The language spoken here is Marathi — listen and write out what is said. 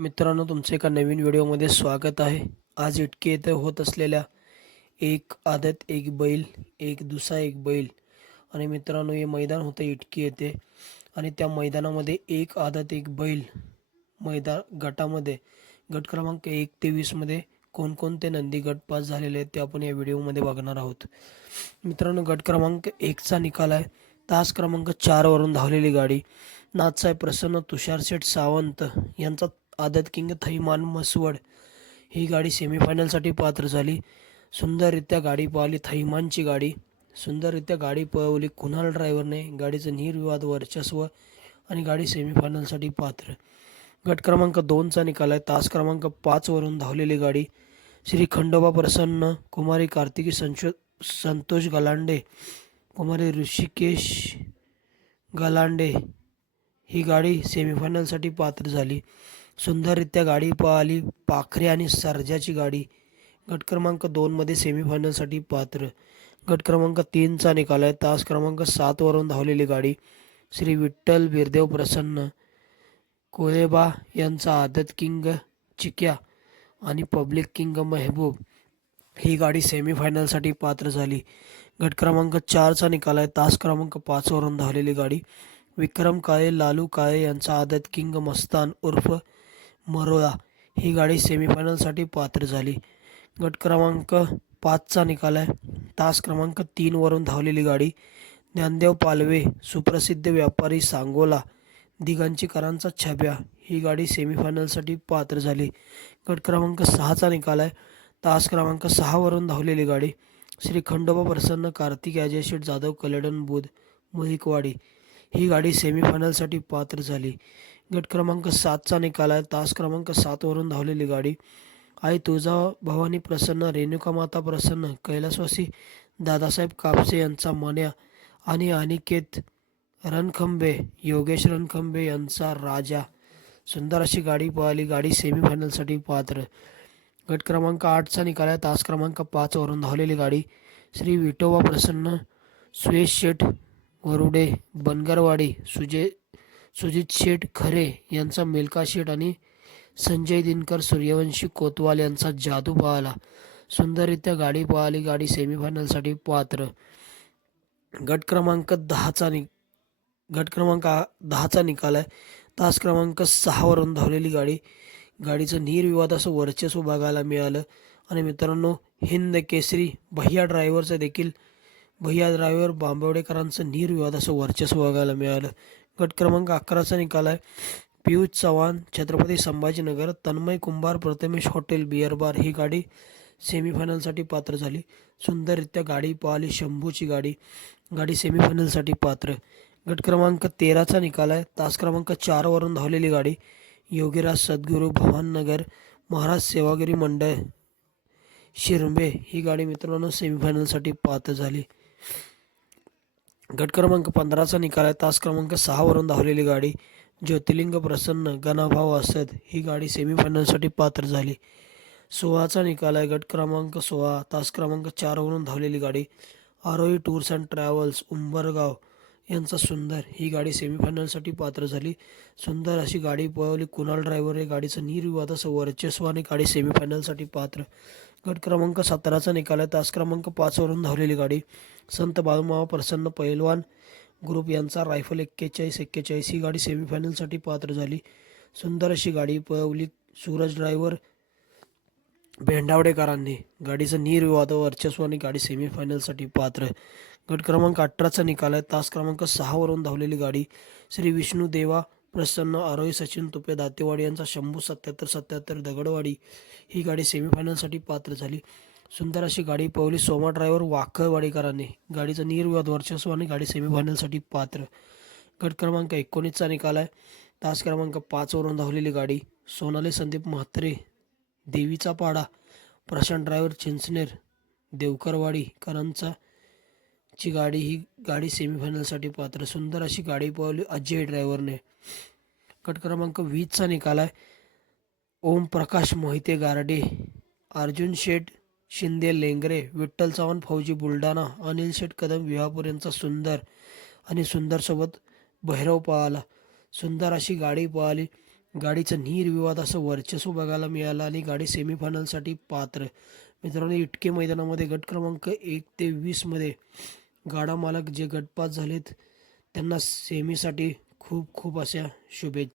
मित्रांनो, तुमचे एका नवीन व्हिडिओमध्ये स्वागत आहे. आज इटकी येथे होत असलेल्या एक आदत एक बैल, एक दुसरा एक बैल आणि मित्रांनो हे मैदान होतं इटकी येथे आणि त्या मैदानामध्ये एक आदत एक बैल गटामध्ये गट क्रमांक 1 ते 20 मध्ये कोणकोणते नंदी गट पास झालेले आहेत ते आपण या व्हिडिओमध्ये बघणार आहोत. मित्रांनो, गट क्रमांक 1चा निकाल आहे. तास क्रमांक 4 वरून धावलेली गाडी नाथसाहेब प्रसन्न तुषार शेठ सावंत यांचा आदत किंग थैमान मसवड ही गाडी सेमीफायनलसाठी पात्र झाली. सुंदररित्या गाडी पळाली. थैमानची गाडी सुंदररित्या गाडी पळवली. कुणाल ड्रायव्हरने गाडीचं निर्विवाद वर्चस्व आणि गाडी सेमीफायनलसाठी पात्र. गट क्रमांक 2चा निकाल आहे. तास क्रमांक 5 वरून धावलेली गाडी श्री खंडोबा प्रसन्न कुमारी कार्तिकी संतोष गलांडे कुमारी ऋषिकेश गलांडे ही गाडी सेमीफायनलसाठी पात्र झाली. सुंदररित्या गाडी पळाली. पाखरे आणि सर्जाची गाडी गट क्रमांक 2 मध्ये सेमीफायनलसाठी पात्र. गट क्रमांक 3चा निकाल आहे. तास क्रमांक 7 वरून धावलेली गाडी श्री विठ्ठल बिरदेव प्रसन्न कोळेबा यांचा आदत किंग चिक्या आणि पब्लिक किंग मेहबूब ही गाडी सेमीफायनलसाठी पात्र झाली. गट क्रमांक 4चा निकाल आहे. तास क्रमांक 5 वरून धावलेली गाडी विक्रम काळे लालू काळे यांचा आदत किंग मस्तान उर्फ मरोळा ही गाडी सेमीफायनलसाठी पात्र झाली. गट क्रमांक 5चा निकाल आहे. तास क्रमांक 3 वरून धावलेली गाडी ज्ञानदेव पालवे सुप्रसिद्ध व्यापारी सांगोला दिगांचीकरांचा छब्या ही गाडी सेमीफायनलसाठी पात्र झाली. गट क्रमांक 6चा निकाल आहे. तास क्रमांक 6 वरून धावलेली गाडी श्री खंडोबा प्रसन्न कार्तिक अजय शेठ जाधव कलेडन बुध मुहिकवाडी ही गाडी सेमीफायनलसाठी पात्र झाली. गट क्रमांक 7चा निकाल आहे. तास क्रमांक 7 वरून धावलेली गाडी आई तुळजा भवानी प्रसन्न रेणुका माता प्रसन्न कैलासवासी दादासाहेब कापसे यांचा मन्या आणि अनिकेत रणखंबे योगेश रणखंबे यांचा राजा सुंदर अशी गाडी पळाली. गाडी सेमीफायनलसाठी पात्र. गट क्रमांक 8चा निकाल आहे. तास क्रमांक 5 वरून धावलेली गाडी श्री विठोबा प्रसन्न सुयश शेठ वरुडे बनगरवाडी सुजित शेठ खरे यांचा मिल्का शेठ आणि संजय दिनकर सूर्यवंशी कोतवाल यांचा जादू पळाला. सुंदररित्या गाडी पळाली. गाडी सेमीफायनलसाठी पात्र. गट क्रमांक 10चा निकाल आहे. तास क्रमांक 6 वरून धावलेली गाडी गाडीचं निर्विवाद असं वर्चस्व बघायला मिळालं आणि मित्रांनो हिंद केसरी भैया ड्रायव्हर बांबवडेकरांचं निर्विवाद असं वर्चस्व बघायला मिळालं. गट क्रमांक 11चा निकाल आहे. पियुष चव्हाण छत्रपती संभाजीनगर तन्मय कुंभार प्रथमेश हॉटेल बिअर बार ही गाडी सेमीफायनलसाठी पात्र झाली. सुंदररित्या गाडी पळाली. शंभूची गाडी सेमीफायनलसाठी पात्र. गट क्रमांक 13चा निकाल आहे. तास क्रमांक 4 वरून धावलेली गाडी योगीराज सद्गुरू भवाननगर महाराज सेवागिरी मंडळ शिरंबे ही गाडी मित्रांनो सेमीफायनलसाठी पात्र झाली. गट क्रमांक 15चा निकाल आहे. तास क्रमांक 6 वरून धावलेली गाडी ज्योतिर्लिंग प्रसन्न गणाभाऊ असद ही गाडी सेमीफायनलसाठी पात्र झाली. 16चा निकाल आहे. गट क्रमांक 16 तास क्रमांक 4 वरून धावलेली गाडी आरोही टूर्स अँड ट्रॅव्हल्स उंबरगाव यांचा सुंदर ही गाडी सेमीफायनलसाठी पात्र झाली. सुंदर अशी गाडी पळवली. कुणाल ड्रायव्हर हे गाडीचं निर्विवाद असं वर्चस्व आणि गाडी सेमीफायनलसाठी पात्र. गट क्रमांक 17चा निकाल आहे. तास क्रमांक 5 वरून धावलेली गाडी संत बाळूमामा प्रसन्न पैलवान ग्रुप यांचा रायफल 4141 ही गाडी सेमीफायनलसाठी पात्र झाली. सुंदर अशी गाडी पळवली. सूरज ड्रायव्हर भेंडावडेकरांनी गाडीचं निर्विवाद वर्चस्व आणि गाडी सेमीफायनलसाठी पात्र. गट क्रमांक 18चा निकाल आहे. तास क्रमांक 6 वरून धावलेली गाडी श्री विष्णू देवा प्रसन्न आरोही सचिन तुपे दातेवाडी यांचा शंभू 7777 दगडवाडी ही गाडी सेमीफायनलसाठी पात्र झाली. सुंदर अशी गाडी पळवली. सोमा ड्रायव्हर वाकळवाडीकरांनी गाडीचं निर्विवाद वर्चस्व आणि गाडी सेमीफायनलसाठी पात्र. गट क्रमांक 19चा निकाल आहे. तास क्रमांक 5 वरून धावलेली गाडी सोनाली संदीप म्हात्रे देवीचा पाडा प्रशांत ड्रायव्हर चिंचनेर देवकरवाडी करांचा ची गाडी ही गाडी सेमीफायनलसाठी पात्र. सुंदर अशी गाडी पळवली अजय ड्रायव्हरने. गट क्रमांक 20चा निकाल आहे. ओम प्रकाश मोहिते गारडे अर्जुन शेठ शिंदे लेंगरे विठ्ठल चव्हाण फौजी बुलढाणा अनिल शेठ कदम विहापूर यांचा सुंदर आणि सुंदर सोबत भैरव पळाला. सुंदर अशी गाडी पळाली. गाडीचं निर्विवाद असं वर्चस्व बघायला मिळालं आणि गाडी सेमीफायनलसाठी पात्र. मित्रांनो, इटके मैदानामध्ये गट क्रमांक 1 ते 20मध्ये गाडा मालक जे गटपास झालेत त्यांना सेमीसाठी खूप खूप अशा शुभेच्छा.